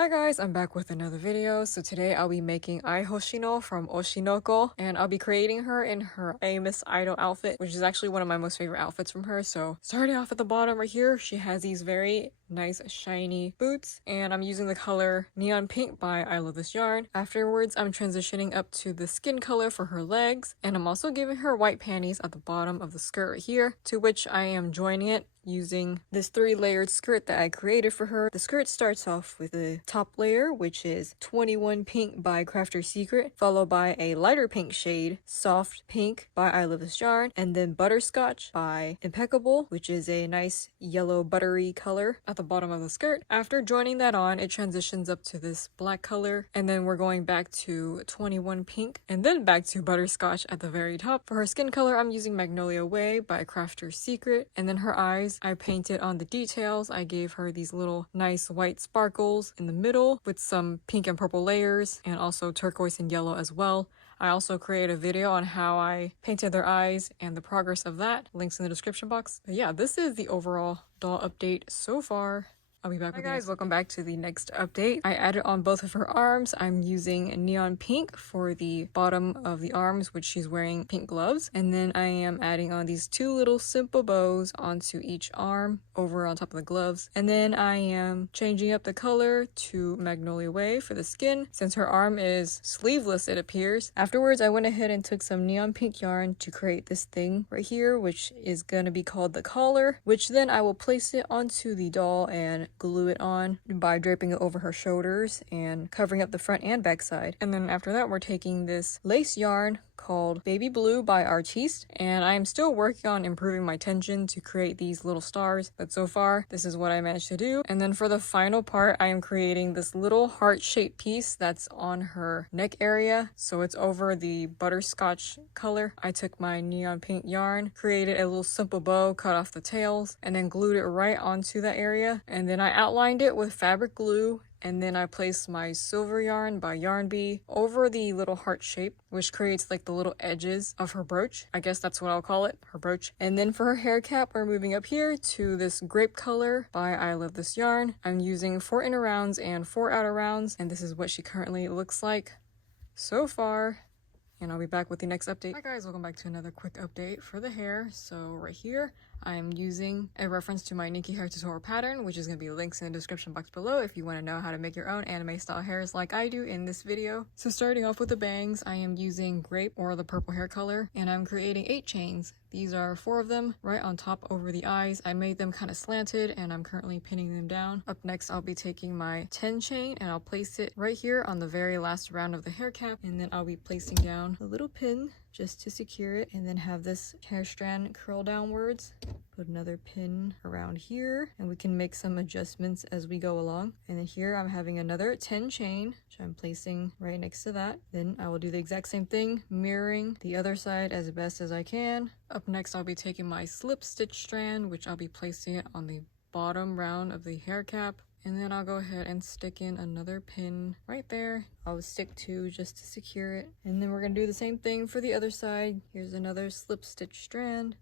Hi guys, I'm back with another video. So today I'll be making Hoshino from Oshinoko, and I'll be creating her in her famous idol outfit, which is actually one of my most favorite outfits from her. So starting off at the bottom right here, she has these very nice shiny boots, and I'm using the color Neon Pink by I Love This Yarn. Afterwards, I'm transitioning up to the skin color for her legs, and I'm also giving her white panties at the bottom of the skirt right here, to which I am joining it using this 3-layered skirt that I created for her. The skirt starts off with the top layer, which is 21 Pink by Crafter's Secret, followed by a lighter pink shade, Soft Pink by I Love This Yarn, and then Butterscotch by Impeccable, which is a nice yellow buttery color at the bottom of the skirt. After joining that on, it transitions up to this black color, and then we're going back to 21 Pink, and then back to Butterscotch at the very top. For her skin color, I'm using Magnolia Way by Crafter's Secret, and then her eyes, I painted on the details. I gave her these little nice white sparkles in the middle with some pink and purple layers, and also turquoise and yellow as well. I also created a video on how I painted their eyes and the progress of that. Links in the description box. But yeah, this is the overall doll update so far. I'll be back with you guys. Welcome back to the next update. I added on both of her arms. I'm using neon pink for the bottom of the arms, which she's wearing pink gloves. And then I am adding on these 2 little simple bows onto each arm over on top of the gloves. And then I am changing up the color to Magnolia Way for the skin, since her arm is sleeveless, it appears. Afterwards, I went ahead and took some neon pink yarn to create this thing right here, which is going to be called the collar, which then I will place it onto the doll and glue it on by draping it over her shoulders and covering up the front and back side. And then after that, we're taking this lace yarn called Baby Blue by Artiste, and I am still working on improving my tension to create these little stars, but so far this is what I managed to do. And then for the final part, I am creating this little heart-shaped piece that's on her neck area, so it's over the butterscotch color. I took my neon pink yarn, created a little simple bow, cut off the tails, and then glued it right onto that area, and then I outlined it with fabric glue. And then I placed my silver yarn by Yarn Bee over the little heart shape, which creates like the little edges of her brooch. I guess that's what I'll call it, her brooch. And then for her hair cap, we're moving up here to this grape color by I Love This Yarn. I'm using 4 inner rounds and 4 outer rounds, and this is what she currently looks like so far. And I'll be back with the next update. Hi guys, welcome back to another quick update for the hair. So right here, I'm using a reference to my Nikki hair tutorial pattern, which is going to be links in the description box below if you want to know how to make your own anime style hairs like I do in this video. So starting off with the bangs, I am using grape or the purple hair color, and I'm creating 8 chains. These are 4 of them right on top over the eyes. I made them kind of slanted, and I'm currently pinning them down. Up next, I'll be taking my 10 chain and I'll place it right here on the very last round of the hair cap, and then I'll be placing down a little pin just to secure it, and then have this hair strand curl downwards. Put another pin around here, and we can make some adjustments as we go along. And then here I'm having another 10 chain, which I'm placing right next to that. Then I will do the exact same thing, mirroring the other side as best as I can. Up next, I'll be taking my slip stitch strand, which I'll be placing it on the bottom round of the hair cap. And then I'll go ahead and stick in another pin right there. I'll stick 2 just to secure it. And then we're going to do the same thing for the other side. Here's another slip stitch strand.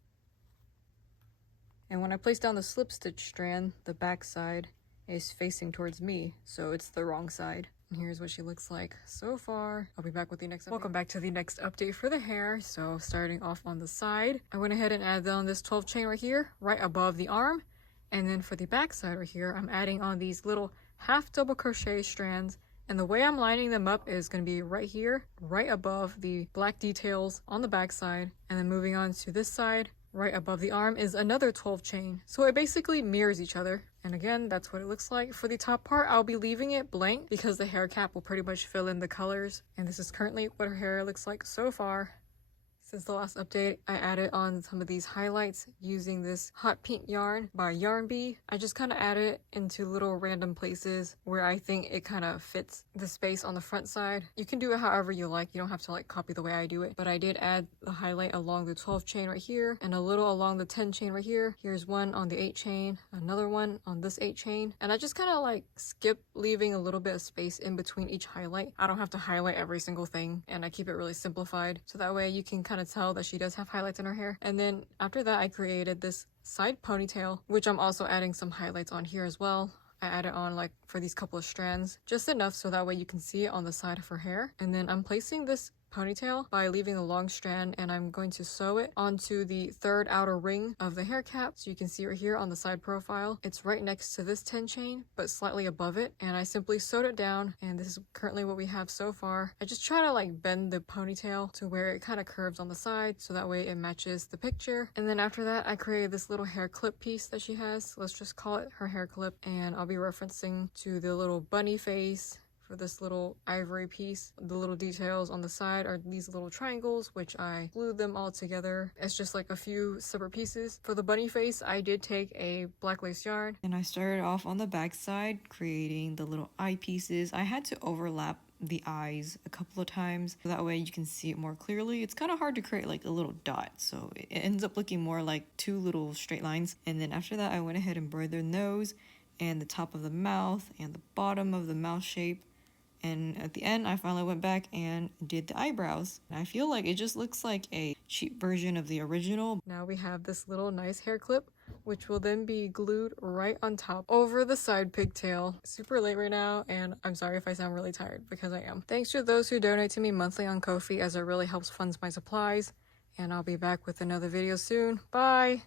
And when I place down the slip stitch strand, the back side is facing towards me, so it's the wrong side. And here's what she looks like so far. I'll be back with the next update. Welcome back to the next update for the hair. So starting off on the side, I went ahead and added on this 12 chain right here, right above the arm. And then for the back side right here, I'm adding on these little half double crochet strands. And the way I'm lining them up is going to be right here, right above the black details on the back side. And then moving on to this side, right above the arm is another 12 chain. So it basically mirrors each other. And again, that's what it looks like. For the top part, I'll be leaving it blank because the hair cap will pretty much fill in the colors. And this is currently what her hair looks like so far. Since the last update, I added on some of these highlights using this hot pink yarn by Yarn Bee. I just kind of added it into little random places where I think it kind of fits the space on the front side. You can do it however you like. You don't have to like copy the way I do it. But I did add the highlight along the 12 chain right here and a little along the 10 chain right here. Here's one on the 8 chain, another one on this 8 chain. And I just kind of like skip leaving a little bit of space in between each highlight. I don't have to highlight every single thing, and I keep it really simplified. So that way you can kind of tell that she does have highlights in her hair. And then after that, I created this side ponytail, which I'm also adding some highlights on here as well. I added on like for these couple of strands, just enough so that way you can see it on the side of her hair. And then I'm placing this ponytail by leaving the long strand, and I'm going to sew it onto the third outer ring of the hair cap. So you can see right here on the side profile, it's right next to this 10 chain but slightly above it, and I simply sewed it down, and this is currently what we have so far. I just try to like bend the ponytail to where it kind of curves on the side so that way it matches the picture. And then after that, I created this little hair clip piece that she has. Let's just call it her hair clip, and I'll be referencing to the little bunny face for this little ivory piece. The little details on the side are these little triangles, which I glued them all together. It's just like a few separate pieces. For the bunny face, I did take a black lace yarn, and I started off on the back side creating the little eye pieces. I had to overlap the eyes a couple of times so that way you can see it more clearly. It's kind of hard to create like a little dot, so it ends up looking more like two little straight lines. And then after that, I went ahead and embroidered the nose and the top of the mouth and the bottom of the mouth shape. And at the end, I finally went back and did the eyebrows. I feel like it just looks like a cheap version of the original. Now we have this little nice hair clip, which will then be glued right on top over the side pigtail. Super late right now, and I'm sorry if I sound really tired, because I am. Thanks to those who donate to me monthly on Ko-fi, as it really helps fund my supplies. And I'll be back with another video soon. Bye!